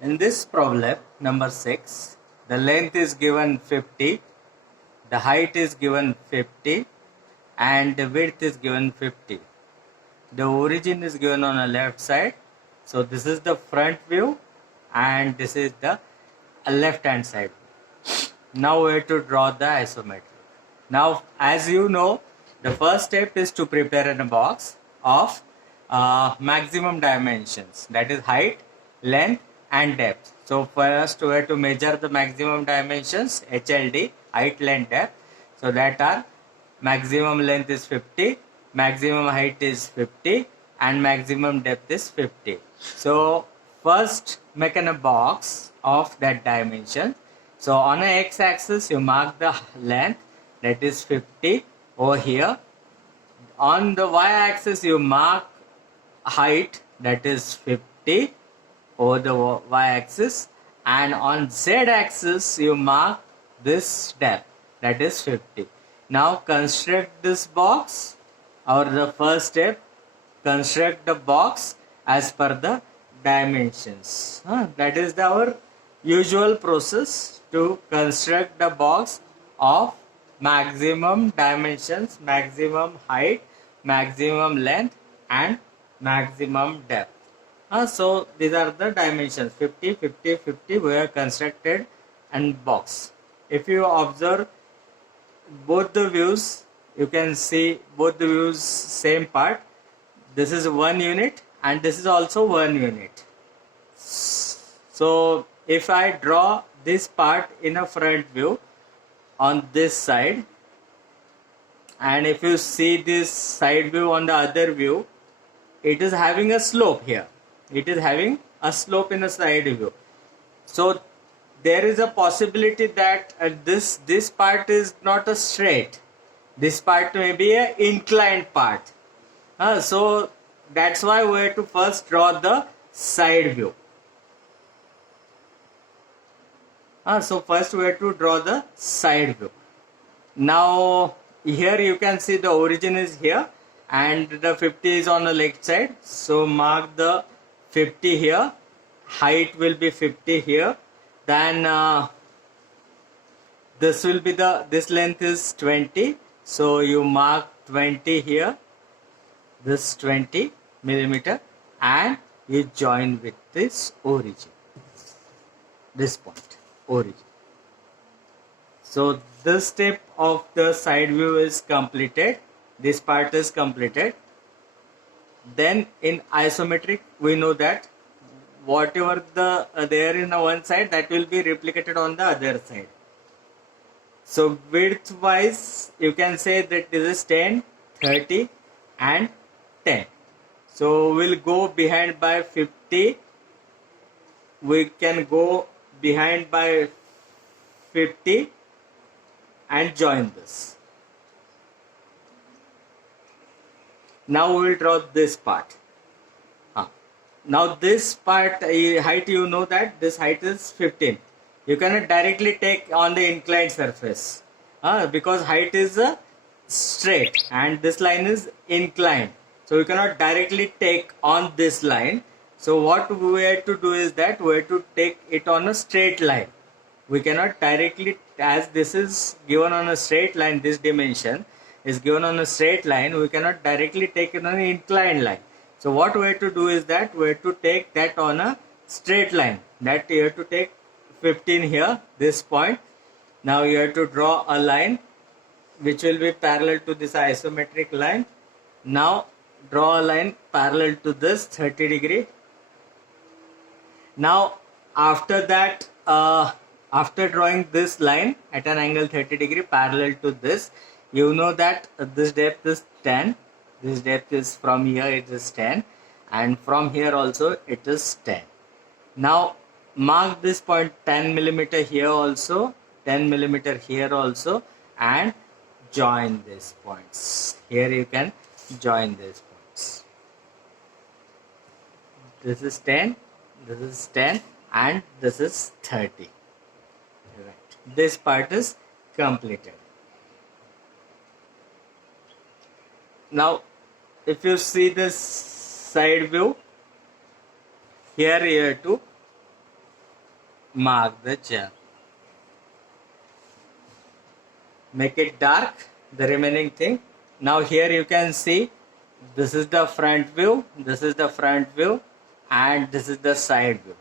In this problem, number 6, the length is given 50, the height is given 50, and the width is given 50. The origin is given on the left side. So this is the front view and this is the left hand side. Now we have to draw the isometric. Now, as you know, the first step is to prepare a box of maximum dimensions, that is height, length and depth. So first we have to measure the maximum dimensions, HLD, height, length, depth. So that are maximum length is 50, maximum height is 50 and maximum depth is 50. So first make a box of that dimension. So on a x-axis you mark the length, that is 50 over here. On the y-axis you mark height, that is 50 over the y-axis, and on z-axis you mark this depth, that is 50. Now construct this box, or the first step, construct the box as per the dimensions. That is our usual process to construct the box of maximum dimensions, maximum height, maximum length and maximum depth. So these are the dimensions 50, 50, 50 we have constructed and box. If you observe both the views, you can see both the views same part. This is 1 unit and this is also 1 unit. So if I draw this part in a front view on this side, and if you see this side view on the other view, it is having a slope here. It is having a slope in the side view. So there is a possibility that this part is not a straight. This part may be an inclined part. So that's why we have to first draw the side view. So first we have to draw the side view. Now here you can see the origin is here and the 50 is on the left side. So mark the 50 here. Height will be 50 here. Then this will be this length is 20. So you mark 20 here. This 20 millimeter and you join with this origin. This point. Origin. So this step of the side view is completed. This part is completed. Then in isometric we know that whatever there in the one side, that will be replicated on the other side. So width wise you can say that this is 10, 30 and 10. So we'll go behind by 50. We can go behind by 50 and join this. Now we will draw this part. Now this part height, you know that this height is 15. You cannot directly take on the inclined surface because height is straight and this line is inclined. So you cannot directly take on this line. So what we have to do is that we have to take it on a straight line. We cannot directly, as this is given on a straight line, this dimension is given on a straight line, we cannot directly take it on an inclined line. So what we have to do is that we have to take that on a straight line. That you have to take 15 here, this point. Now you have to draw a line which will be parallel to this isometric line. Now draw a line parallel to this 30 degree. Now after that, after drawing this line at an angle 30 degree parallel to this, you know that this depth is 10. This depth is from here, it is 10, and from here also it is 10. Now mark this point 10 millimeter here also, 10 millimeter here also, and join these points. Here you can join these points. This is 10, this is 10 and this is 30. Right. This part is completed. Now if you see this side view, here you have to mark the gel. Make it dark, the remaining thing. Now here you can see this is the front view, this is the front view, and this is the side view.